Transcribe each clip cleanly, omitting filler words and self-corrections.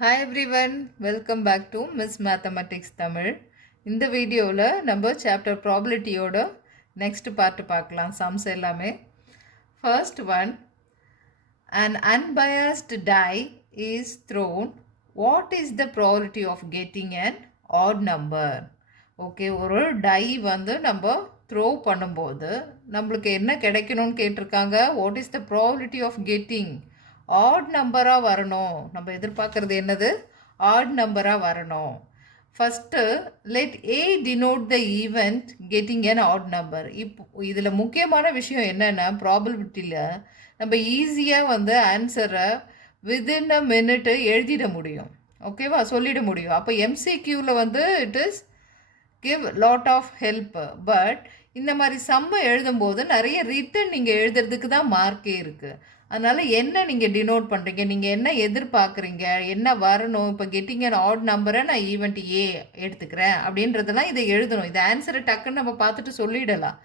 Hi everyone, welcome back to Miss Mathematics Tamil. இந்த வீடியோவில் நம்ம சாப்டர் ப்ராபபிலிட்டியோட நெக்ஸ்ட் பார்ட் பார்க்கலாம். சம்ஸ் எல்லாமே. First one, an unbiased die is thrown. What is the probability of getting an odd number? Okay, ஒரு die வந்து நம்ம throw பண்ணும்போது நம்மளுக்கு என்ன கிடைக்கணும்னு கேட்டிருக்காங்க. What is the probability of getting odd நம்பராக வரணும். நம்ம எதிர்பார்க்குறது என்னது? ஆட் நம்பராக வரணும். First let A denote the event getting an odd number. இப்போ இதில் முக்கியமான விஷயம் என்னென்னா, ப்ராபபிலிட்டியில் நம்ம ஈஸியாக வந்து ஆன்சரை வித்தின் அ மினிட்டு எழுதிட முடியும். ஓகேவா, சொல்லிட முடியும். அப்போ எம்சிக்யூவில் வந்து it is give lot of help. But இந்த மாதிரி சம்மை எழுதும்போது நிறைய ரிட்டன் நீங்கள் எழுதுறதுக்கு தான் மார்க்கே இருக்குது. அதனால் என்ன நீங்கள் டினோட் பண்ணுறீங்க, நீங்கள் என்ன எதிர்பார்க்குறீங்க, என்ன வரணும். இப்போ கெட்டிங் அன் ஆட் நம்பரை நான் ஈவெண்ட் ஏ எடுத்துக்கிறேன் அப்படின்றதெல்லாம் இதை எழுதணும். இது ஆன்சரை டக்குன்னு நம்ம பார்த்துட்டு சொல்லிடலாம்.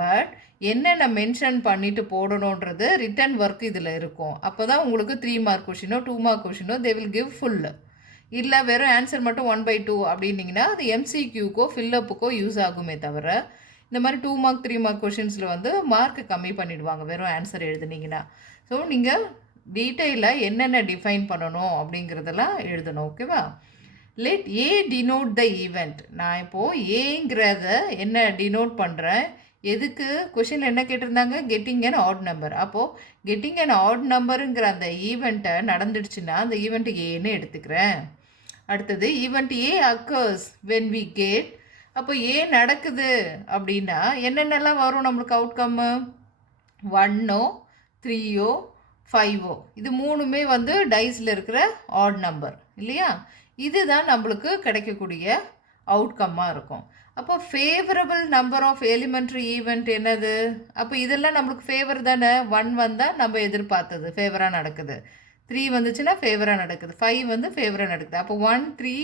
பட் என்னென்ன மென்ஷன் பண்ணிட்டு போடணுன்றது ரிட்டன் ஒர்க் இதில் இருக்கும். அப்போ தான் உங்களுக்கு 3 மார்க் கொஷினோ 2 மார்க் கொஷினோ தே வில் கிவ் ஃபுல். இல்லை வெறும் ஆன்சர் மட்டும் 1/2 அப்படின்னிங்கன்னா அது எம்சிக்யூக்கோ ஃபில்லப்புக்கோ யூஸ் ஆகுமே தவிர இந்த மாதிரி 2 மார்க் 3 மார்க் கொஷின்ஸில் வந்து மார்க்கு கம்மி பண்ணிவிடுவாங்க வெறும் ஆன்சர் எழுதுனீங்கன்னா. ஸோ நீங்கள் டீட்டெயிலாக என்னென்ன டிஃபைன் பண்ணணும் அப்படிங்கிறதெல்லாம் எழுதணும். ஓகேவா? Let A denote the event. நான் இப்போது ஏங்கிறத என்ன டினோட் பண்ணுறேன், எதுக்கு? கொஷின் என்ன கேட்டிருந்தாங்க? Getting an odd number. அப்போது கெட்டிங் அன் ஆட் நம்பருங்கிற அந்த ஈவெண்ட்டை நடந்துடுச்சுன்னா அந்த ஈவெண்ட்டு ஏன்னு எடுத்துக்கிறேன். அடுத்தது event A occurs when we get. அப்போ ஏ நடக்குது அப்படின்னா என்னென்னலாம் வரும் நம்மளுக்கு அவுட்கம்மு? 1ஓ 3ஓ 5ஓ, இது மூணுமே வந்து டைஸில் இருக்கிற ஆட் நம்பர் இல்லையா? இதுதான் நம்மளுக்கு கிடைக்கக்கூடிய அவுட்கம்மாக இருக்கும். அப்போ favourable number of elementary event என்னது? அப்போ இதெல்லாம் நம்மளுக்கு ஃபேவர் தானே. 1 வந்தால் நம்ம எதிர்பார்த்தது ஃபேவராக நடக்குது, 3 வந்துச்சுன்னா ஃபேவராக நடக்குது, 5 வந்து ஃபேவராக நடக்குது. அப்போ 1 3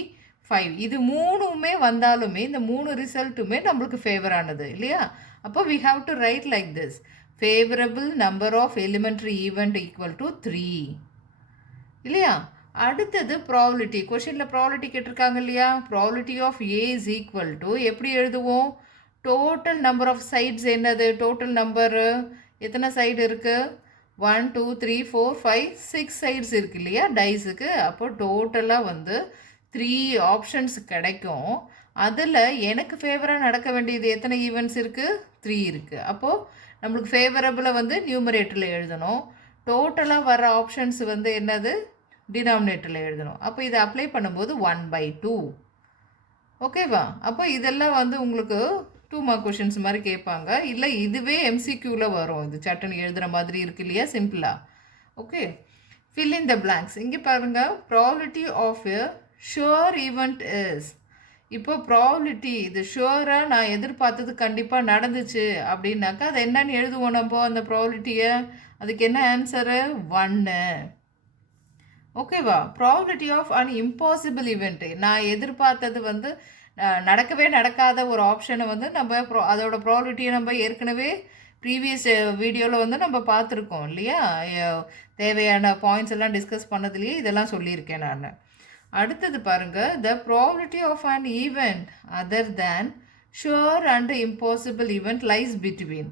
5 இது மூணுமே வந்தாலுமே இந்த 3 ரிசல்ட்டுமே நம்மளுக்கு ஃபேவரானது இல்லையா? அப்போ we have to write like this: favourable number of elementary event equal to 3 இல்லையா? அடுத்தது ப்ராபபிலிட்டி. கொஷினில் ப்ராபபிலிட்டி கேட்டிருக்காங்க இல்லையா? Probability of A is equal to எப்படி எழுதுவோம்? டோட்டல் நம்பர் ஆஃப் சைட்ஸ் என்னது? டோட்டல் நம்பரு எத்தனை சைடு இருக்குது? 1 2 3 4 5 6 சைட்ஸ் இருக்குது இல்லையா டைஸுக்கு. அப்போ டோட்டலாக வந்து 3 ஆப்ஷன்ஸ் கிடைக்கும். அதில் எனக்கு ஃபேவராக நடக்க வேண்டியது எத்தனை ஈவெண்ட்ஸ் இருக்குது? 3 இருக்குது. அப்போது நம்மளுக்கு ஃபேவரபிளை வந்து நியூமரேட்டரில் எழுதணும். டோட்டலாக வர ஆப்ஷன்ஸ் வந்து என்னது? டினாமினேட்டரில் எழுதணும். அப்போ இதை அப்ளை பண்ணும்போது 1/2. ஓகேவா? அப்போ இதெல்லாம் வந்து உங்களுக்கு 2 மார்க் கொஷின்ஸ் மாதிரி கேட்பாங்க. இல்லை இதுவே எம்சிக்யூவில் வரும். இது சட்டுன்னு எழுதுகிற மாதிரி இருக்கு இல்லையா சிம்பிளாக. Okay, fill in the blanks. இங்கே பாருங்கள், probability of a sure event is. இப்போ ப்ராபபிலிட்டி இது ஷுவராக நான் எதிர்பார்த்தது கண்டிப்பாக நடந்துச்சு அப்படின்னாக்கா அது என்னன்னு எழுதுவோம் நம்ம அந்த ப்ராபபிலிட்டியை. அதுக்கு என்ன ஆன்சரு? 1. ஓகேவா? Probability of an impossible event, நான் எதிர்பார்த்தது வந்து நடக்கவே நடக்காத ஒரு ஆப்ஷனை வந்து நம்ம அதோட ப்ராபபிலிட்டியை நம்ம ஏற்கனவே ப்ரீவியஸ் வீடியோவில் வந்து நம்ம பார்த்துருக்கோம் இல்லையா? தேவையான பாயிண்ட்ஸ் எல்லாம் டிஸ்கஸ் பண்ணதுலேயே இதெல்லாம் சொல்லியிருக்கேன் நான். அடுத்தது பாருங்கள், the probability of an event other than sure and impossible event lies between.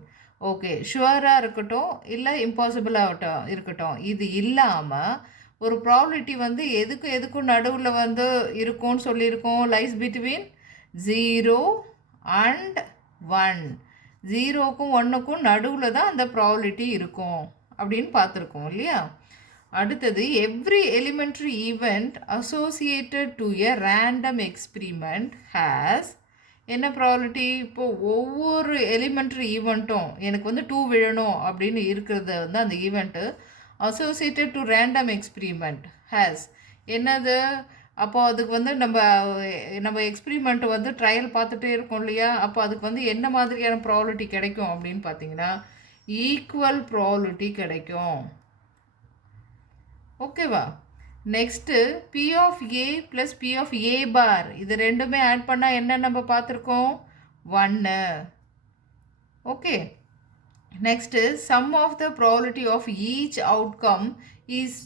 Okay, ஷுவராக இருக்கட்டும் இல்லை இம்பாசிபிளாக இருக்கட்டும், இது இல்லாமல் ஒரு ப்ராபபிலிட்டி வந்து எதுக்கும் நடுவில் வந்து இருக்கும்னு சொல்லியிருக்கோம். Lies between 0 and 1. 0க்கும் 1க்கும் நடுவில் தான் அந்த ப்ராபபிலிட்டி இருக்கும் அப்படின்னு பார்த்துருக்கோம் இல்லையா? அடுத்தது every elementary event associated to a random experiment has என்ன ப்ராபபிலிட்டி? இப்போது ஒவ்வொரு எலிமெண்ட்ரி ஈவெண்ட்டும் எனக்கு வந்து 2 விழணும் அப்படின்னு இருக்கிறத வந்து அந்த event associated to random experiment has என்னது? அப்போ அதுக்கு வந்து நம்ம எக்ஸ்பிரிமெண்ட் வந்து ட்ரையல் பார்த்துட்டே இருக்கோம் இல்லையா? அப்போ அதுக்கு வந்து என்ன மாதிரியான ப்ராபபிலிட்டி கிடைக்கும் அப்படின்னு பார்த்தீங்கன்னா ஈக்குவல் ப்ராபபிலிட்டி கிடைக்கும். ஓகேவா? Next P of A plus P of A bar, இது ரெண்டுமே ஆட் பண்ணால் என்ன நம்ம பார்த்துருக்கோம்? 1. Okay, next sum of the probability of each outcome is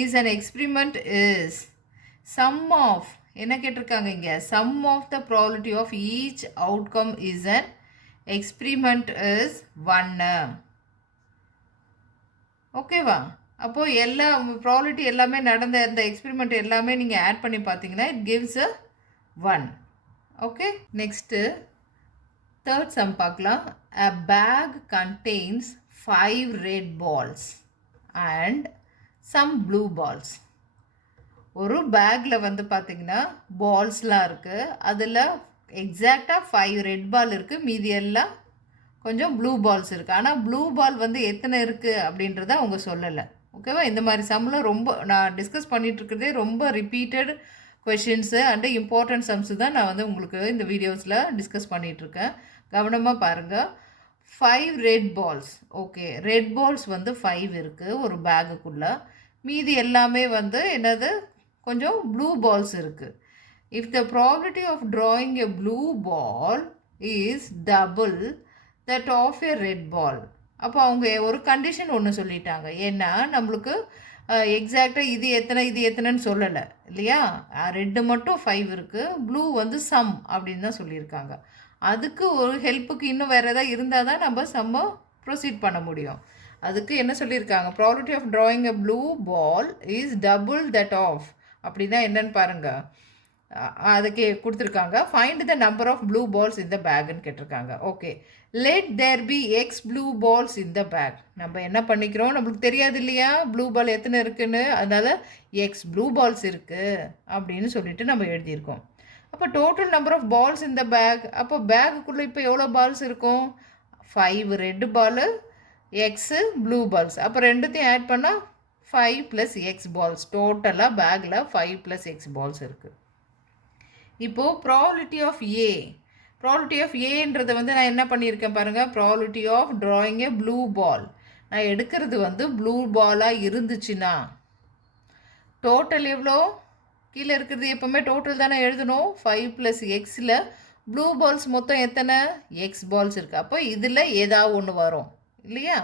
is an experiment is sum of என்ன கேட்டிருக்காங்க இங்க sum of the probability of each outcome is an experiment is 1. ஓகேவா? அப்போ எல்லா ப்ராபபிலிட்டி எல்லாமே நடந்த அந்த எக்ஸ்பெரிமெண்ட் எல்லாமே நீங்கள் ஆட் பண்ணி பார்த்தீங்கன்னா it gives a 1. Okay, next third sum பார்க்கலாம். A bag contains 5 red balls and some blue balls. ஒரு பேக்கில் வந்து பார்த்திங்கன்னா பால்ஸ்லாம் இருக்குது. அதில் எக்ஸாக்டாக 5 ரெட் பால் இருக்குது, மீதி எல்லாம் கொஞ்சம் ப்ளூ பால்ஸ் இருக்குது. ஆனால் ப்ளூ பால் வந்து எத்தனை இருக்குது அப்படின்றத அவங்க சொல்லலை. ஓகேவா? இந்த மாதிரி சம்மில் ரொம்ப நான் டிஸ்கஸ் பண்ணிகிட்ருக்கிறதே ரொம்ப repeated questions and important sums தான் நான் வந்து உங்களுக்கு இந்த வீடியோஸில் டிஸ்கஸ் பண்ணிகிட்ருக்கேன். கவனமாக பாருங்கள். 5 red balls. Okay, red balls வந்து 5 இருக்குது ஒரு பேகுக்குள்ளே. மீதி எல்லாமே வந்து என்னது கொஞ்சம் ப்ளூ பால்ஸ் இருக்குது. If the probability of drawing a blue ball is double that of a red ball. அப்போ அவங்க ஒரு கண்டிஷன் ஒன்று சொல்லிட்டாங்க. ஏன்னா நம்மளுக்கு எக்ஸாக்டாக இது எத்தனைன்னு சொல்லலை இல்லையா? ரெட்டு மட்டும் 5 இருக்குது, ப்ளூ வந்து சம் அப்படின்னு தான் சொல்லியிருக்காங்க. அதுக்கு ஒரு ஹெல்ப்புக்கு இன்னும் வேறு எதாவது இருந்தால் தான் நம்ம சம்மை ப்ரொசீட் பண்ண முடியும். அதுக்கு என்ன சொல்லியிருக்காங்க? Probability of drawing a blue ball is double that of. அப்படின்னா என்னன்னு பாருங்கள். அதுக்கு கொடுத்துருக்காங்க. Find the number of blue balls இந்த பேக்குன்னு கேட்டிருக்காங்க. Okay, let there be X blue balls இந்த பேக். நம்ம என்ன பண்ணிக்கிறோம், நம்மளுக்கு தெரியாது இல்லையா ப்ளூ பால் எத்தனை இருக்குன்னு. அதனால் எக்ஸ் ப்ளூ பால்ஸ் இருக்குது அப்படின்னு சொல்லிட்டு நம்ம எழுதியிருக்கோம். அப்போ டோட்டல் நம்பர் ஆஃப் பால்ஸ் இந்த பேக். அப்போ பேக்குக்குள்ளே இப்போ எவ்வளோ பால்ஸ் இருக்கும்? 5 red ball, X blue balls. அப்போ ரெண்டுத்தையும் ஆட் பண்ணால் 5 + எக்ஸ் பால்ஸ். டோட்டலாக பேக்கில் 5 + எக்ஸ் பால்ஸ் இருக்குது. இப்போது probability of A. Probability of ஏன்றதை வந்து நான் என்ன பண்ணியிருக்கேன் பாருங்கள். Probability of drawing a blue ball. நான் எடுக்கிறது வந்து ப்ளூ பாலாக இருந்துச்சுன்னா டோட்டல் எவ்வளோ? கீழே இருக்கிறது எப்போவுமே டோட்டல் தானே எழுதணும். 5 + எக்ஸில் ப்ளூ பால்ஸ் மொத்தம் எத்தனை? எக்ஸ் பால்ஸ் இருக்குது. அப்போ இதில் ஏதாவது ஒன்று வரும் இல்லையா?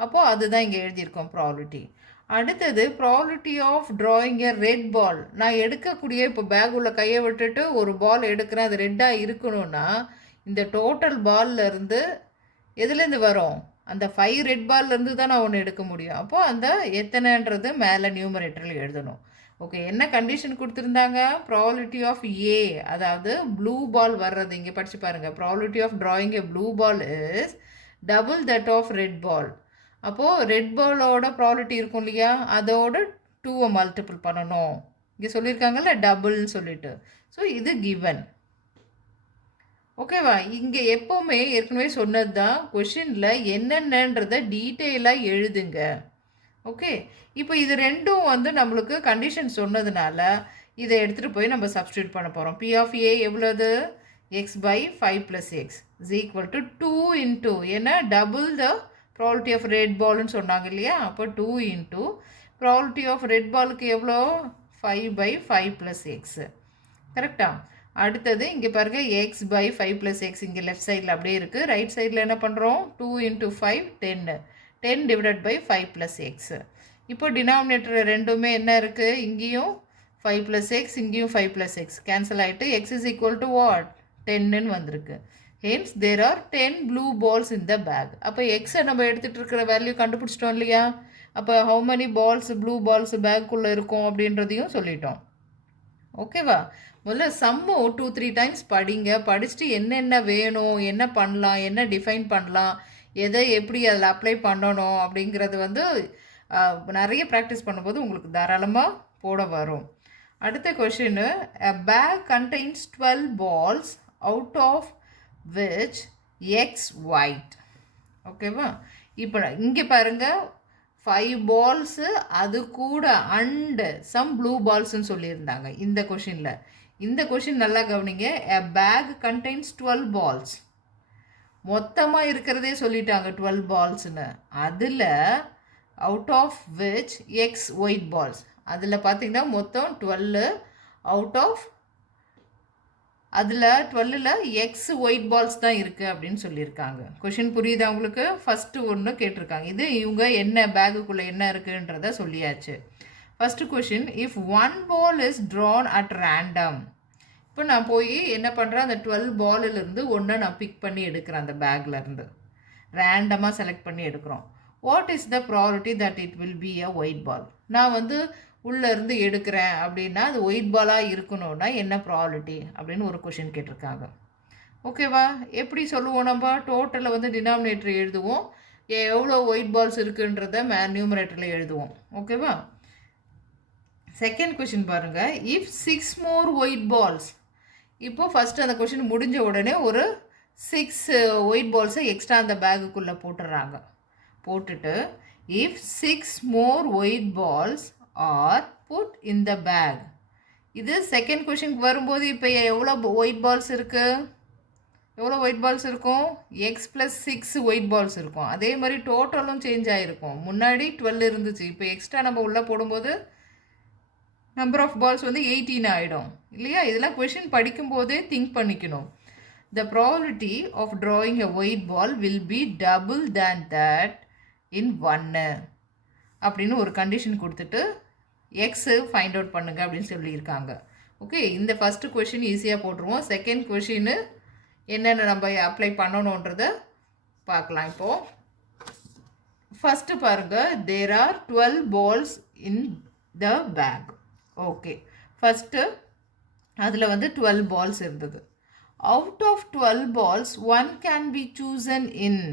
அப்போது அதுதான் இங்கே எழுதியிருக்கோம் ப்ராபபிலிட்டி. அடுத்தது probability of drawing a red ball. நான் எடுக்கக்கூடிய இப்போ பேக் உள்ள கையை விட்டுட்டு ஒரு பால் எடுக்கிறேன், அது ரெட்டாக இருக்கணும்னா இந்த டோட்டல் பால்லேருந்து எதுலேருந்து வரும்? அந்த 5 ரெட் பால்லேருந்து தான் நான் ஒன்று எடுக்க முடியும். அப்போது அந்த எத்தனைன்றது மேலே நியூமரேட்டரில் எழுதணும். ஓகே, என்ன கண்டிஷன் கொடுத்துருந்தாங்க? ப்ராபபிலிட்டி ஆஃப் ஏ, அதாவது ப்ளூ பால் வர்றது இங்கே படித்து பாருங்கள். Probability of drawing a blue ball is double that of red ball. அப்போது ரெட் பாலோட ப்ராபபிலிட்டி இருக்கும் இல்லையா, அதோட 2 மல்டிபிள் பண்ணணும். இங்கே சொல்லியிருக்காங்கல்ல டபுள்னு சொல்லிட்டு. ஸோ இது கிவன். ஓகேவா? இங்கே எப்போவுமே ஏற்கனவே சொன்னது தான், கொஷினில் என்னென்னன்றதை டீட்டெயிலாக எழுதுங்க. ஓகே, இப்போ இது ரெண்டும் வந்து நம்மளுக்கு கண்டிஷன் சொன்னதுனால இதை எடுத்துகிட்டு போய் நம்ம சப்ஸ்டியூட் பண்ண போகிறோம். பி ஆஃப் ஏ எவ்வளோது? x/5 + x is equal to 2 into ஏன்னா double the probability of red பால்னு சொன்னாங்க இல்லையா? அப்போ 2 into ப்ராபபிலிட்டி ஆஃப் ரெட் பாலுக்கு எவ்வளோ? 5/5 + x. கரெக்டா? அடுத்தது இங்கே பாருங்கள், x/5 + x இங்கே லெஃப்ட் சைடில் அப்படியே இருக்குது. ரைட் சைடில் என்ன பண்ணுறோம்? 2 into 5 10. 10 / 5 + x. இப்போ டினாமினேட்டர் ரெண்டுமே என்ன இருக்குது? இங்கேயும் 5 + x, இங்கேயும் 5 + x கேன்சல் ஆகிட்டு x is equal to what? 10ன்னு வந்திருக்கு. Hence there are 10 blue balls in the bag. அப்போ எக்ஸை நம்ம எடுத்துகிட்டு இருக்கிற வேல்யூ கண்டுபிடிச்சிட்டோம் இல்லையா? அப்போ how many balls blue balls பேக்குள்ளே இருக்கும் அப்படின்றதையும் சொல்லிட்டோம். ஓகேவா? முதல்ல சம்மு 2-3 டைம்ஸ் படிங்க. படிச்சுட்டு என்னென்ன வேணும், என்ன பண்ணலாம், என்ன டிஃபைன் பண்ணலாம், எதை எப்படி அதில் அப்ளை பண்ணணும் அப்படிங்கிறது வந்து நிறைய ப்ராக்டிஸ் பண்ணும்போது உங்களுக்கு தாராளமாக போட வரும். அடுத்த question, a bag contains 12 balls out of which x white. ஓகேவா? இப்போ இங்கே பாருங்கள், 5 பால்ஸு அது கூட அண்டு சம் ப்ளூ பால்ஸ்ன்னு சொல்லியிருந்தாங்க இந்த கொஷினில். இந்த கொஷின் நல்லா கவனிங்க. a bag contains 12 balls. மொத்தமாக இருக்கிறதே சொல்லிட்டாங்க 12 பால்ஸ்னு. அதில் out of which x white balls. அதில் பார்த்தீங்கன்னா மொத்தம் 12 அவுட் ஆஃப் அதில் 12ல் எக்ஸ் ஒயிட் பால்ஸ் தான் இருக்குது அப்படின்னு சொல்லியிருக்காங்க. கொஷின் புரியுதா உங்களுக்கு? ஃபஸ்ட்டு ஒன்று கேட்டிருக்காங்க. இது இவங்க என்ன பேகுக்குள்ளே என்ன இருக்குன்றத சொல்லியாச்சு. First question, if one ball is drawn at random. இப்போ நான் போய் என்ன பண்ணுறேன், அந்த 12 பாலிலிருந்து ஒன்றை நான் பிக் பண்ணி எடுக்கிறேன். அந்த பேக்லேருந்து ரேண்டமாக செலக்ட் பண்ணி எடுக்கிறோம். What is the probability that it will be a white ball? நான் வந்து உள்ளேருந்து எடுக்கிறேன் அப்படின்னா அது ஒயிட் பாலாக இருக்கணும்னா என்ன ப்ராபபிலிட்டி அப்படின்னு ஒரு கொஷின் கேட்டிருக்காங்க. ஓகேவா? எப்படி சொல்லுவோம், நம்ம டோட்டலில் வந்து டினாமினேட்டர் எழுதுவோம், எவ்வளோ ஒயிட் பால்ஸ் இருக்குன்றத நியூமரேட்டரில் எழுதுவோம். ஓகேவா? செகண்ட் கொஷின் பாருங்கள், இஃப் 6 more ஒயிட் பால்ஸ். இப்போது ஃபஸ்ட்டு அந்த கொஷின் முடிஞ்ச உடனே ஒரு 6 ஒயிட் பால்ஸை எக்ஸ்ட்ரா அந்த பேக்குக்குள்ளே போட்டுடுறாங்க. போட்டுட்டு if 6 more white balls are put in the bag. இது செகண்ட் கொஷினுக்கு வரும்போது இப்போ எவ்வளோ ஒயிட் பால்ஸ் இருக்குது, எவ்வளோ ஒயிட் பால்ஸ் இருக்கும், எக்ஸ் ப்ளஸ் 6 ஒயிட் பால்ஸ் இருக்கும். அதே மாதிரி டோட்டலும் சேஞ்ச் ஆகிருக்கும். முன்னாடி 12 இருந்துச்சு, இப்போ எக்ஸ்ட்ரா நம்ம உள்ளே போடும்போது நம்பர் ஆஃப் பால்ஸ் வந்து 18 ஆகிடும் இல்லையா? இதெல்லாம் கொஷின் படிக்கும்போதே திங்க் பண்ணிக்கணும். The probability of drawing a white ball will be double than that in 1 அப்படின்னு ஒரு கண்டிஷன் கொடுத்துட்டு எக்ஸு ஃபைண்ட் அவுட் பண்ணுங்க அப்படின்னு சொல்லியிருக்காங்க. ஓகே, இந்த ஃபஸ்ட்டு கொஷின் ஈஸியாக போட்டுருவோம். செகண்ட் கொஷின்னு என்னென்ன நம்ம அப்ளை பண்ணணுன்றதை பார்க்கலாம். இப்போது ஃபஸ்ட்டு பாருங்கள், there are 12 balls in the bag. Okay, first அதில் வந்து 12 பால்ஸ் இருந்தது. Out of 12 balls 1 can be chosen in.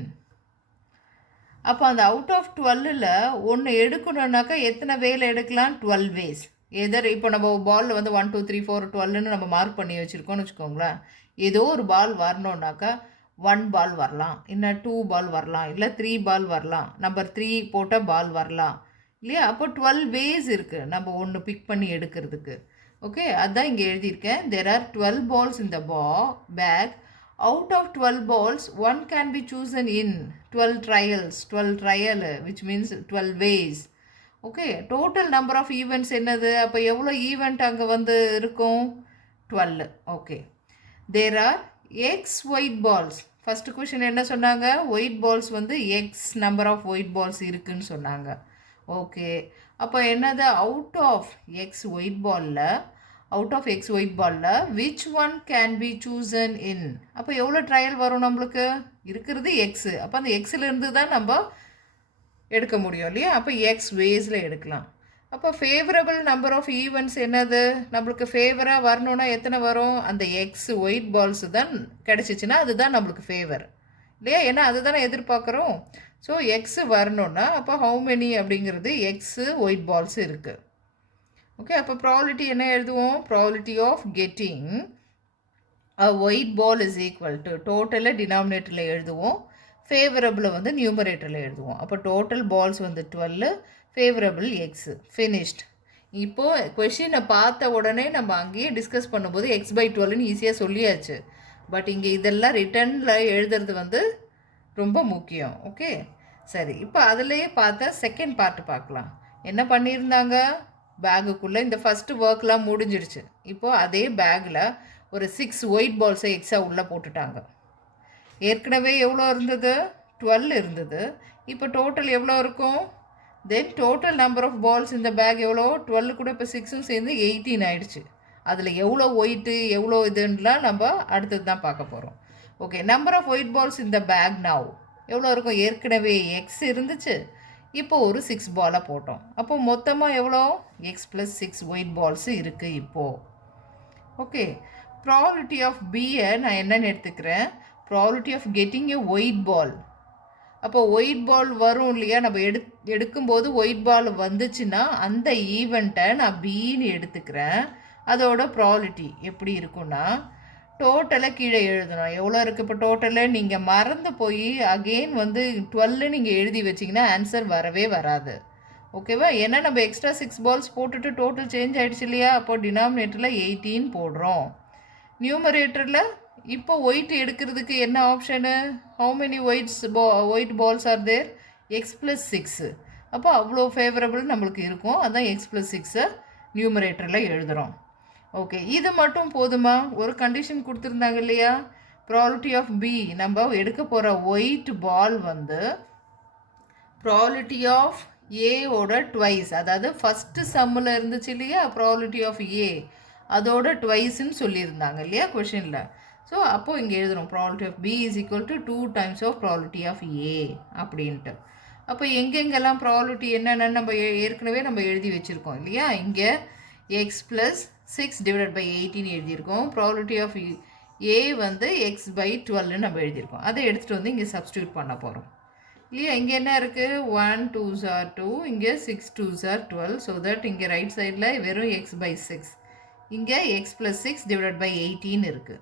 அப்போ அந்த அவுட் ஆஃப் 12ல் ஒன்று எடுக்கணுன்னாக்கா எத்தனை வேலை எடுக்கலாம்? 12 வேஸ். எதர் இப்போ நம்ம பாலில் வந்து 1 2 3 4 12ன்னு நம்ம மார்க் பண்ணி வச்சுருக்கோம்னு வச்சுக்கோங்களேன். ஏதோ ஒரு பால் வரணுன்னாக்கா 1 பால் வரலாம், இல்லை 2 பால் வரலாம், இல்லை 3 பால் வரலாம், நம்பர் 3 போட்டால் பால் வரலாம் இல்லையா? அப்போ 12 வேஸ் இருக்குது நம்ம ஒன்று பிக் பண்ணி எடுக்கிறதுக்கு. ஓகே, அதுதான் இங்கே எழுதியிருக்கேன். There are 12 balls in the bag. Out of 12 balls 1 can be chosen in 12 trials. 12 trial which means 12 ways. Okay, total number of events என்னது? அப்போ எவ்வளோ ஈவெண்ட் அங்கே வந்து இருக்கும்? 12. Okay, there are x white balls. First question என்ன சொன்னாங்க? White balls வந்து x number of white balls இருக்குதுன்னு சொன்னாங்க. ஓகே, அப்போ என்னது? அவுட் ஆஃப் எக்ஸ் ஒயிட் பாலில் which one can be chosen in. அப்போ எவ்வளோ ட்ரையல் வரும் நம்மளுக்கு? இருக்கிறது எக்ஸு. அப்போ அந்த எக்ஸிலேருந்து தான் நம்ம எடுக்க முடியும் இல்லையா? அப்போ எக்ஸ் வேஸில் எடுக்கலாம். அப்போ ஃபேவரபிள் நம்பர் ஆஃப் ஈவெண்ட்ஸ் என்னது? நம்மளுக்கு ஃபேவராக வரணுன்னா எத்தனை வரும்? அந்த எக்ஸ் ஒயிட் பால்ஸு தான் கிடச்சிச்சின்னா அதுதான் நம்மளுக்கு ஃபேவர் இல்லையா? ஏன்னா அது தானே எதிர்பார்க்குறோம். ஸோ எக்ஸு வரணுன்னா அப்போ ஹவு மெனி அப்படிங்கிறது எக்ஸு ஒயிட் பால்ஸ் இருக்குது. ஓகே, அப்போ ப்ராபபிலிட்டி என்ன எழுதுவோம்? Probability of getting a white ball is equal to டோட்டலில் டினாமினேட்டரில் எழுதுவோம், ஃபேவரபிளை வந்து நியூமரேட்டரில் எழுதுவோம். அப்போ டோட்டல் பால்ஸ் வந்து 12, ஃபேவரபிள் எக்ஸு. ஃபினிஷ்ட். இப்போது கொஷினை பார்த்த உடனே நம்ம அங்கேயே டிஸ்கஸ் பண்ணும்போது x/12ன்னு ஈஸியாக சொல்லியாச்சு. பட் இங்கே இதெல்லாம் ரிட்டர்னில் எழுதுறது வந்து ரொம்ப முக்கியம். ஓகே, சரி, இப்போ அதிலேயே பார்த்தா செகண்ட் பார்ட்டு பார்க்கலாம். என்ன பண்ணியிருந்தாங்க? பேகுக்குள்ளே இந்த ஃபஸ்ட்டு ஒர்க்லாம் முடிஞ்சிடுச்சு. இப்போது அதே பேக்கில் ஒரு 6 ஒயிட் பால்ஸை எக்ஸாக உள்ளே போட்டுட்டாங்க. ஏற்கனவே எவ்வளோ இருந்தது? 12 இருந்தது. இப்போ டோட்டல் எவ்வளோ இருக்கும்? Then total number of balls இந்த பேக் எவ்வளோ? 12 கூட இப்போ 6ம் சேர்ந்து 18 ஆயிடுச்சு. அதில் எவ்வளோ ஒயிட்டு எவ்வளோ இதுன்னெலாம் நம்ம அடுத்தது தான் பார்க்க போகிறோம். Okay, number of white balls இந்த பேக் நவ் எவ்வளோ இருக்கும்? ஏற்கனவே எக்ஸ் இருந்துச்சு, இப்போ ஒரு 6 பாலை போட்டோம். அப்போ மொத்தமாக எவ்வளோ? எக்ஸ் ப்ளஸ் 6 ஒயிட் பால்ஸு இருக்குது இப்போது. ஓகே, ப்ராபபிலிட்டி ஆஃப் பியை நான் என்னென்னு எடுத்துக்கிறேன்? Probability of getting a white ball. அப்போ ஒயிட் பால் வரும் இல்லையா? நம்ம எடுக்கும்போது ஒயிட் பால் வந்துச்சுன்னா அந்த ஈவெண்ட்டை நான் பின்னு எடுத்துக்கிறேன். அதோட ப்ராபபிலிட்டி எப்படி இருக்குன்னா டோட்டலாக கீழே எழுதணும். எவ்வளோ இருக்குது இப்போ டோட்டலில்? நீங்கள் மறந்து போய் அகெயின் வந்து 12 நீங்கள் எழுதி வச்சிங்கன்னா ஆன்சர் வரவே வராது. ஓகேவா? ஏன்னா நம்ம எக்ஸ்ட்ரா 6 பால்ஸ் போட்டுட்டு டோட்டல் சேஞ்ச் ஆகிடுச்சு இல்லையா? அப்போ டினாமினேட்டரில் 18 போடுறோம். நியூமரேட்டரில் இப்போ ஒயிட் எடுக்கிறதுக்கு என்ன option? How many white balls are there? X plus 6. அப்போ அவ்வளோ ஃபேவரபிள் நம்மளுக்கு இருக்கும். அதான் எக்ஸ் ப்ளஸ் 6 நியூமரேட்டரில் எழுதுகிறோம். ஓகே, இது மட்டும் போதுமா? ஒரு கண்டிஷன் கொடுத்துருந்தாங்க இல்லையா? ப்ராபபிலிட்டி ஆஃப் பி, நம்ம எடுக்க போகிற ஒயிட் பால் வந்து ப்ராபபிலிட்டி ஆஃப் ஏவோட ட்வைஸ், அதாவது ஃபஸ்ட்டு சம்மில் இருந்துச்சு இல்லையா ப்ராபபிலிட்டி ஆஃப் ஏ, அதோட ட்வைஸ்ன்னு சொல்லியிருந்தாங்க இல்லையா கொஷினில். ஸோ அப்போது இங்கே எழுதுகிறோம் probability of B is equal to 2 times of probability of A அப்படின்ட்டு. அப்போ எங்கெங்கெல்லாம் ப்ராபபிலிட்டி என்னென்னு நம்ம ஏற்கனவே நம்ம எழுதி வச்சுருக்கோம் இல்லையா. இங்கே எக்ஸ் ப்ளஸ் 6 டிவைடட் பை 18 எழுதியிருக்கோம். ப்ராபபிலிட்டி ஆஃப் ஏ வந்து எக்ஸ் பை 12ன்னு நம்ம எழுதியிருக்கோம். அதை எடுத்துகிட்டு வந்து இங்கே சப்ஸ்டியூட் பண்ண போகிறோம் இல்லையா. இங்கே என்ன இருக்குது, 1 2s are 2, இங்கே 6 2s are 12. ஸோ தட் இங்கே ரைட் சைடில் வெறும் எக்ஸ் பை 6, இங்கே எக்ஸ் ப்ளஸ் 6 டிவைடட் பை 18 இருக்குது.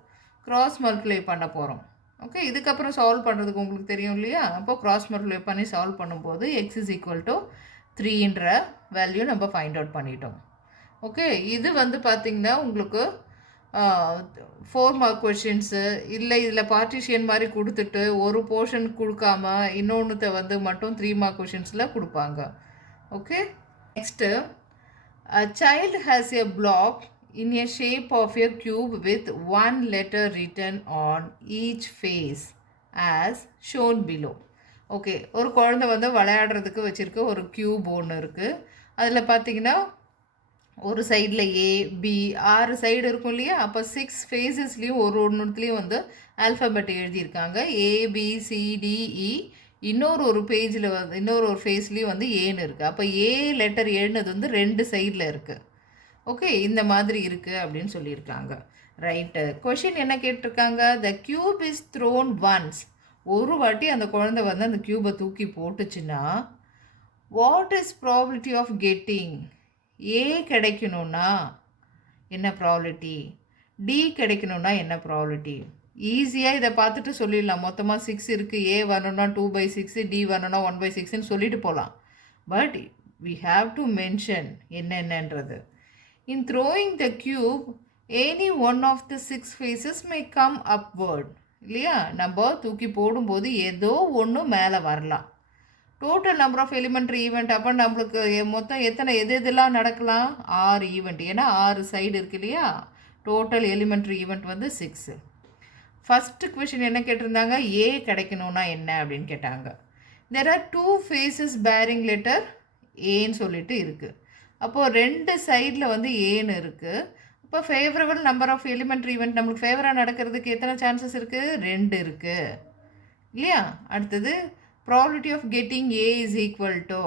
க்ராஸ் மல்டிப்ளை பண்ண போகிறோம். ஓகே, இதுக்கப்புறம் சால்வ் பண்ணுறதுக்கு உங்களுக்கு தெரியும் இல்லையா. அப்போது க்ராஸ் மல்டிப்ளை பண்ணி சால்வ் பண்ணும்போது எக்ஸ் இஸ் ஈக்குவல் டு 3ன்ற வேல்யூ நம்ம ஃபைண்ட் அவுட் பண்ணிட்டோம். ஓகே, இது வந்து பார்த்திங்கன்னா உங்களுக்கு 4 மார்க் கொஷின்ஸு இல்லை, இதில் பார்ட்டிஷியன் மாதிரி கொடுத்துட்டு ஒரு போர்ஷன் கொடுக்காம இன்னொன்றுத்தை வந்து மட்டும் 3 மார்க் கொஷின்ஸில் கொடுப்பாங்க. Okay, next a child has a block in a shape of a cube with one letter written on each face as shown below. Okay, ஒரு குழந்தை வந்து விளையாடுறதுக்கு வச்சுருக்க ஒரு க்யூப் ஒன்று இருக்குது. அதில் பார்த்தீங்கன்னா ஒரு சைடில் ஏ பி 6 சைடு இருக்கும் இல்லையா. அப்போ 6 ஃபேஸஸ்லேயும் ஒன்றுத்துலேயும் வந்து ஆல்ஃபபெட் எழுதியிருக்காங்க, ஏபிசிடிஇ. ஒரு பேஜில் வந்து ஒரு ஃபேஸ்லேயும் வந்து ஏன்னு இருக்குது. அப்போ ஏ லெட்டர் ஏழுனது வந்து 2 சைடில் இருக்குது. ஓகே, இந்த மாதிரி இருக்குது அப்படின்னு சொல்லியிருக்காங்க. ரைட்டு, கொஷின் என்ன கேட்டிருக்காங்க, the cube is thrown once. ஒரு வாட்டி அந்த குழந்தை வந்து அந்த க்யூபை தூக்கி போட்டுச்சுன்னா what is probability of getting. A கிடைக்கணும்னா என்ன ப்ராபபிலிட்டி, டி கிடைக்கணும்னா என்ன ப்ராபபிலிட்டி. ஈஸியாக இதை பார்த்துட்டு சொல்லிடலாம். மொத்தமாக 6 இருக்குது, ஏ வரணும்னா 2/6, டி வரணும்னா 1/6ன்னு சொல்லிட்டு போகலாம். But we have to mention என்னென்னன்றது. In throwing the cube, any one of the 6 faces may come upward. இல்லையா, நம்ம தூக்கி போடும்போது ஏதோ ஒன்று மேலே வரலாம். Total number of elementary event, அப்போ நம்மளுக்கு மொத்தம் எதெல்லாம் நடக்கலாம், 6 ஈவெண்ட். ஏன்னா 6 சைடு இருக்கு இல்லையா. டோட்டல் எலிமெண்ட்ரி ஈவெண்ட் வந்து 6. ஃபஸ்ட்டு கொஷின் என்ன கேட்டிருந்தாங்க, ஏ கிடைக்கணும்னா என்ன அப்படின்னு கேட்டாங்க. There are 2 faces bearing letter ஏன்னு சொல்லிட்டு இருக்குது. அப்போது 2 சைடில் வந்து ஏன்னு இருக்குது. இப்போ favourable number of elementary event நம்மளுக்கு ஃபேவராக நடக்கிறதுக்கு எத்தனை சான்சஸ் இருக்குது, 2 இருக்குது இல்லையா. அடுத்தது probability of getting A is equal to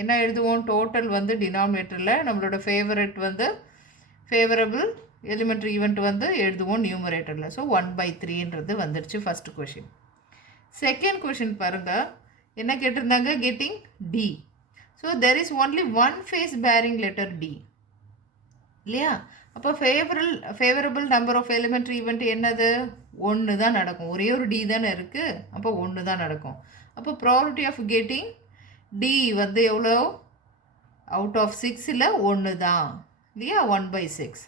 என்ன எழுதுவோம், டோட்டல் வந்து டினாமினேட்டரில் நம்மளோட ஃபேவரபிள் எலிமெண்ட்ரி ஈவெண்ட் வந்து எழுதுவோம் நியூமரேட்டரில். ஸோ 1/3ன்றது வந்துடுச்சு ஃபஸ்ட்டு கொஷின். செகண்ட் கொஷின் பாருங்கள், என்ன கேட்டிருந்தாங்க, getting T. So there is only one face bearing letter T இல்லையா. அப்போ favourable number of elementary event என்னது, 1 தான் நடக்கும். ஒரே ஒரு டி தானே இருக்குது, அப்போ 1 தான் நடக்கும். அப்போ ப்ராபபிலிட்டி ஆஃப் கெட்டிங் டி வந்து எவ்வளோ, அவுட் ஆஃப் 6ல் 1 தான் இல்லையா, 1/6.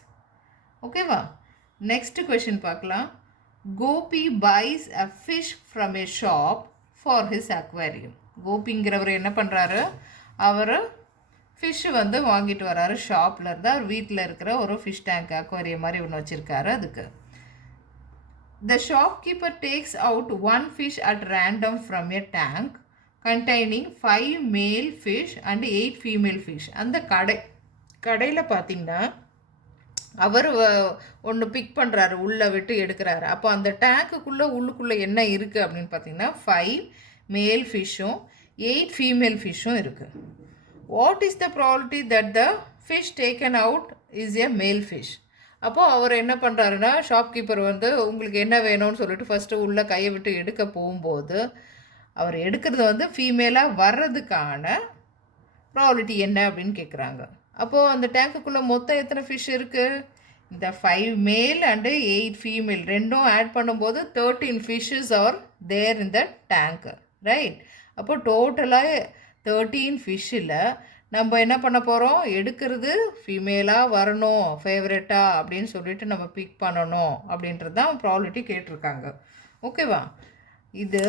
ஓகேவா. நெக்ஸ்ட் கொஷின் பார்க்கலாம். Gopi buys a fish from a shop for his aquarium. கோபிங்கிறவர் என்ன பண்ணுறாரு, அவர் ஃபிஷ்ஷு வந்து வாங்கிட்டு வராரு ஷாப்பில் இருந்து. அவர் வீட்டில் இருக்கிற ஒரு ஃபிஷ் டேங்க் அக்வேரியம் மாதிரி ஒன்று வச்சுருக்காரு. அதுக்கு the shopkeeper takes out one fish at random from a tank containing 5 male fish and 8 female fish. அந்த கடையில் பார்த்தீங்கன்னா அவர் ஒன்று பிக் பண்ணுறாரு, உள்ளே விட்டு எடுக்கிறாரு. அப்போ அந்த உள்ளுக்குள்ளே என்ன இருக்குது அப்படின்னு பார்த்தீங்கன்னா 5 மேல் ஃபிஷ்ஷும் 8 ஃபீமேல் ஃபிஷ்ஷும் இருக்குது. What is the probability that the fish taken out is a மேல் ஃபிஷ். அப்போது அவர் என்ன பண்ணுறாருன்னா, ஷாப்கீப்பர் வந்து உங்களுக்கு என்ன வேணும்னு சொல்லிட்டு ஃபஸ்ட்டு உள்ளே கையை விட்டு எடுக்க போகும்போது அவர் எடுக்கிறது வந்து ஃபீமேலாக வர்றதுக்கான ப்ராபபிலிட்டி என்ன அப்படின்னு கேட்குறாங்க. அப்போது அந்த டேங்க்குள்ளே மொத்தம் எத்தனை ஃபிஷ் இருக்குது, இந்த 5 மேல் அண்டு 8 ஃபீமேல் ரெண்டும் ஆட் பண்ணும்போது 13 fishes are there in the tank, right. அப்போது டோட்டலாக 13 ஃபிஷ்ஷில் நம்ம என்ன பண்ண போகிறோம், எடுக்கிறது ஃபீமேலாக வரணும் ஃபேவரட்டாக அப்படின்னு சொல்லிட்டு நம்ம பிக் பண்ணணும் அப்படின்றது தான் ப்ராபபிலிட்டி கேட்டிருக்காங்க. ஓகேவா. இது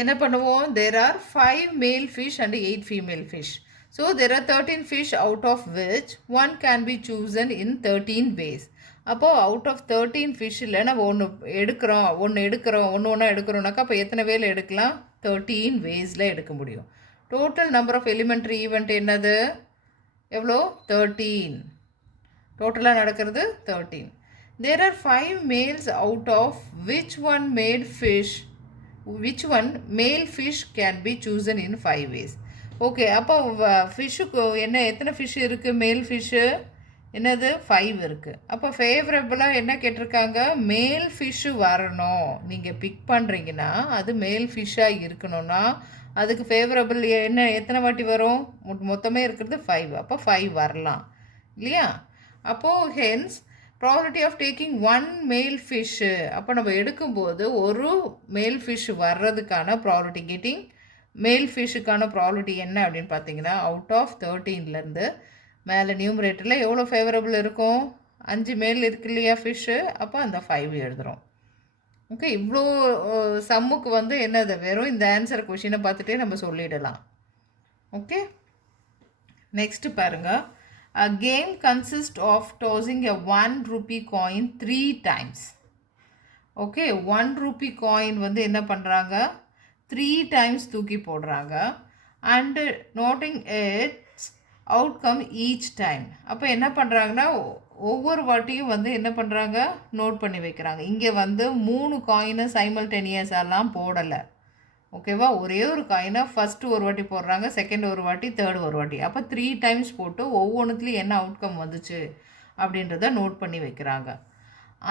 என்ன பண்ணுவோம், தேர் are 5 male fish and 8 female fish. So there are 13 fish out of which one can be chosen in 13 ways. அப்போது அவுட் ஆஃப் 13 ஃபிஷ்ஷில் நம்ம ஒன்று ஒன்றா எடுக்கிறோம்னாக்கா அப்போ எத்தனை வேல எடுக்கலாம், 13 waysல எடுக்க முடியும். Total number of elementary event என்னது எவ்வளோ 13. டோட்டலாக நடக்கிறது 13. There are 5 males out of which one male fish can be chosen in 5 ways. Okay, அப்போ ஃபிஷ்ஷுக்கு என்ன எத்தனை ஃபிஷ் இருக்குது? மேல் ஃபிஷ்ஷு என்னது 5 இருக்குது. அப்போ ஃபேவரபுளாக என்ன கேட்டிருக்காங்க? மேல் ஃபிஷ்ஷு வரணும். நீங்கள் பிக் பண்ணுறீங்கன்னா அது மேல் ஃபிஷ்ஷாக இருக்கணும்னா அதுக்கு ஃபேவரபிள் என்ன எத்தனை வாட்டி வரும்? மொத்தமே இருக்கிறது 5. அப்போ 5 வரலாம் இல்லையா? அப்போது ஹென்ஸ் ப்ராபபிலிட்டி ஆஃப் டேக்கிங் 1 மேல் ஃபிஷ்ஷு, அப்போ நம்ம எடுக்கும்போது ஒரு மேல் ஃபிஷ் வர்றதுக்கான ப்ராபபிலிட்டி, கெட்டிங் மேல் ஃபிஷ்ஷுக்கான ப்ராபபிலிட்டி என்ன அப்படின்னு பார்த்தீங்கன்னா அவுட் ஆஃப் 13லேருந்து மேலே நியூமரேட்டரில் எவ்வளோ ஃபேவரபிள் இருக்கும்? 5 மேல் இருக்கு இல்லையா ஃபிஷ்ஷு, அப்போ அந்த 5 எழுதுகிறோம். ஓகே, இவ்வளோ சம்முக்கு வந்து என்னது வெறும் இந்த ஆன்சர் கொஷினை பார்த்துட்டே நம்ம சொல்லிடலாம். ஓகே, நெக்ஸ்ட்டு பாருங்கள். A game consists of tossing a 1 rupee coin 3 times. Okay, 1 rupee coin வந்து என்ன பண்ணுறாங்க? 3 times தூக்கி போடுறாங்க. And noting its outcome each time. அப்போ என்ன பண்ணுறாங்கன்னா ஒவ்வொரு வாட்டியும் வந்து என்ன பண்ணுறாங்க? நோட் பண்ணி வைக்கிறாங்க. இங்கே வந்து 3 காயினை சைமல்டேனியஸாலாம் போடலை. ஓகேவா? ஒரே ஒரு காயினை ஃபஸ்ட்டு ஒரு வாட்டி போடுறாங்க, செகண்ட் ஒரு வாட்டி, தேர்டு ஒரு வாட்டி. அப்போ 3 டைம்ஸ் போட்டு ஒவ்வொன்றுத்துலேயும் என்ன அவுட்கம் வந்துச்சு அப்படின்றத நோட் பண்ணி வைக்கிறாங்க.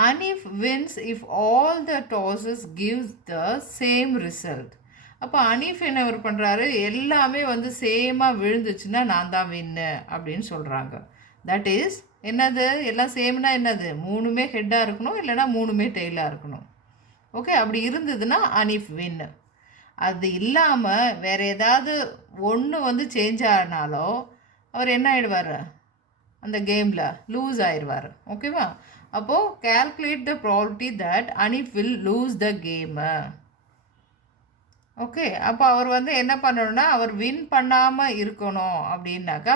Anif wins if all the tosses gives the same result. அப்போ அனீஃப் என்ன அவர் பண்ணுறாரு? எல்லாமே வந்து சேமாக விழுந்துச்சுன்னா நான் தான் வின்னு அப்படின்னு சொல்கிறாங்க. தட் இஸ் என்னது? எல்லாம் சேம்னா என்னது? 3மே ஹெட்டாக இருக்கணும், இல்லைனா 3மே டெய்லாக இருக்கணும். ஓகே, அப்படி இருந்ததுன்னா அனீஃப் வின்னு. அது இல்லாமல் வேறு ஏதாவது ஒன்று வந்து சேஞ்ச் ஆனாலோ அவர் என்ன ஆகிடுவார்? அந்த கேமில் லூஸ் ஆயிடுவார். ஓகேவா? அப்போது calculate the probability that Anif will lose the game. Okay, அப்போ அவர் வந்து என்ன பண்ணணும்னா அவர் வின் பண்ணாமல் இருக்கணும் அப்படின்னாக்கா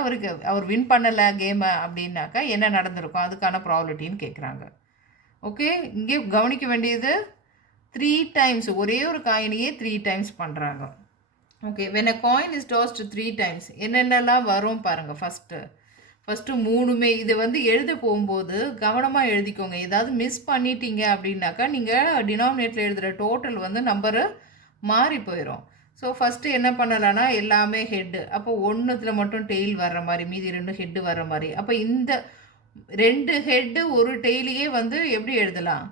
அவர் வின் பண்ணலை கேமை அப்படின்னாக்கா என்ன நடந்திருக்கும்? அதுக்கான ப்ராபபிலிட்டின்னு கேட்குறாங்க. ஓகே, இங்கே கவனிக்க வேண்டியது 3 டைம்ஸ், ஒரே ஒரு காயினையே 3 டைம்ஸ் பண்ணுறாங்க. Okay, when a coin is tossed 3 times என்னென்னலாம் வரும் பாருங்கள். ஃபஸ்ட்டு 3மே இது வந்து எழுத போகும்போது கவனமாக எழுதிக்கோங்க. ஏதாவது மிஸ் பண்ணிட்டீங்க அப்படின்னாக்கா நீங்கள் டினாமினேட்டில் எழுதுகிற டோட்டல் வந்து நம்பரு மாறி போயிடும். ஸோ ஃபஸ்ட்டு என்ன பண்ணலான்னா எல்லாமே ஹெட்டு, அப்போ ஒன்றுத்தில் மட்டும் டெய்ல் வர்ற மாதிரி, மீதி 2 ஹெட்டு வர்ற மாதிரி. அப்போ இந்த 2 ஹெட்டு ஒரு டெய்லையே வந்து எப்படி எழுதலாம்?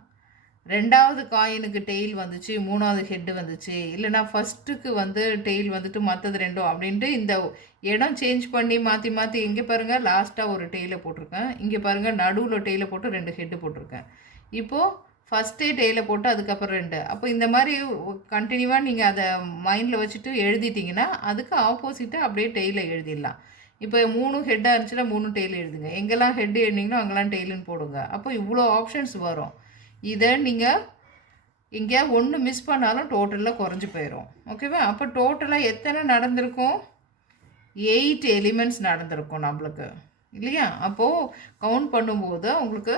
2வது காயினுக்கு டெய்ல் வந்துச்சு, 3வது ஹெட்டு வந்துச்சு, இல்லைனா ஃபஸ்ட்டுக்கு வந்து டெய்ல் வந்துட்டு மற்றது 2 அப்படின்ட்டு இந்த இடம் சேஞ்ச் பண்ணி மாற்றி மாற்றி. இங்கே பாருங்கள் லாஸ்ட்டாக ஒரு டெய்லை போட்டிருக்கேன், இங்கே பாருங்கள் நடுவில் டெய்லை போட்டு 2 ஹெட்டு போட்டிருக்கேன். இப்போது ஃபஸ்ட்டே டெய்லை போட்டு அதுக்கப்புறம் 2. அப்போ இந்த மாதிரி கண்டினியூவாக நீங்கள் அதை மைண்டில் வச்சுட்டு எழுதிட்டிங்கன்னா அதுக்கு ஆப்போசிட்டாக அப்படியே டெய்லை எழுதிடலாம். இப்போ 3 ஹெட்டாக இருந்துச்சுன்னா 3 டெய்ல் எழுதுங்க. எங்கெல்லாம் ஹெட்டு எழுதிங்களோ அங்கெல்லாம் டெய்லுன்னு போடுங்க. அப்போ இவ்வளோ ஆப்ஷன்ஸ் வரும். இதை நீங்கள் இங்கே ஒன்று மிஸ் பண்ணாலும் டோட்டலில் குறைஞ்சி போயிடும். ஓகேவா? அப்போ டோட்டலாக எத்தனை நடந்திருக்கும்? 8 எலிமெண்ட்ஸ் நடந்திருக்கும் நம்மளுக்கு இல்லையா? அப்போது கவுண்ட் பண்ணும்போது உங்களுக்கு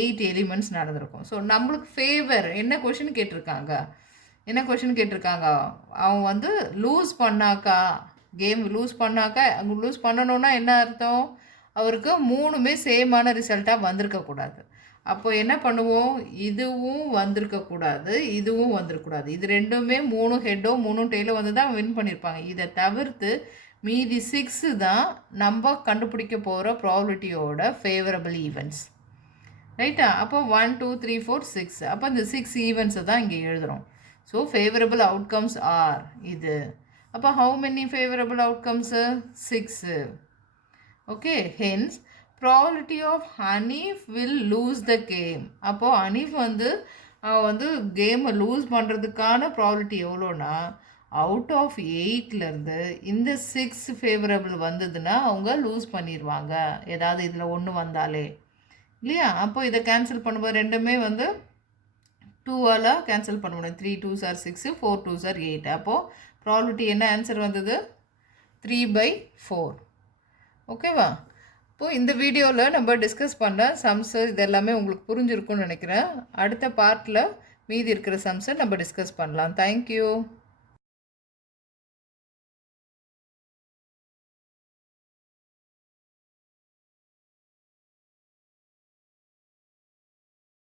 8 எலிமெண்ட்ஸ் நடந்திருக்கும். ஸோ நம்மளுக்கு ஃபேவர் என்ன கொஷின் கேட்டிருக்காங்க? அவங்க வந்து லூஸ் பண்ணாக்கா, கேம் லூஸ் பண்ணணுன்னா என்ன அர்த்தம்? அவருக்கு 3மே சேமான ரிசல்ட்டாக வந்திருக்கக்கூடாது. அப்போ என்ன பண்ணுவோம்? இதுவும் வந்திருக்கக்கூடாது, இதுவும் வந்திருக்கக்கூடாது. இது 2மே 3 ஹெட்டோ 3 டெய்லோ வந்து தான் வின் பண்ணியிருப்பாங்க. இதை தவிர்த்து மீதி 6 தான் நம்ம கண்டுபிடிக்க போகிற ப்ராபபிலிட்டியோட ஃபேவரபிள் ஈவெண்ட்ஸ். ரைட்டா? அப்போ 1 2 3 4 6. அப்போ இந்த 6 ஈவெண்ட்ஸை தான் இங்கே எழுதுகிறோம். ஸோ ஃபேவரபிள் அவுட்கம்ஸ் ஆர் இது. அப்போ how many favourable outcomes? 6. Okay, hence probability of Hanif will lose the game. அப்போது ஹனீஃப் வந்து கேமை லூஸ் பண்ணுறதுக்கான ப்ராபபிலிட்டி எவ்வளோனா அவுட் ஆஃப் 8லேருந்து இந்த 6 ஃபேவரபிள் வந்ததுன்னா அவங்க லூஸ் பண்ணிடுவாங்க, ஏதாவது இதில் ஒன்று வந்தாலே இல்லையா? அப்போ இதை கேன்சல் பண்ணும்போது 2மே வந்து 2ஆல் கேன்சல் பண்ண முடியும். 3 2s are 6, 4 2s are 8. அப்போது ப்ராபபிலிட்டி என்ன ஆன்சர் வந்தது? 3/4. ஓகேவா? இப்போது இந்த வீடியோவில் நம்ம டிஸ்கஸ் பண்ண சம்ஸு இதெல்லாமே உங்களுக்கு புரிஞ்சிருக்குன்னு நினைக்கிறேன். அடுத்த பார்ட்டில் மீதி இருக்கிற சம்ஸை நம்ம டிஸ்கஸ் பண்ணலாம். தேங்க்யூ.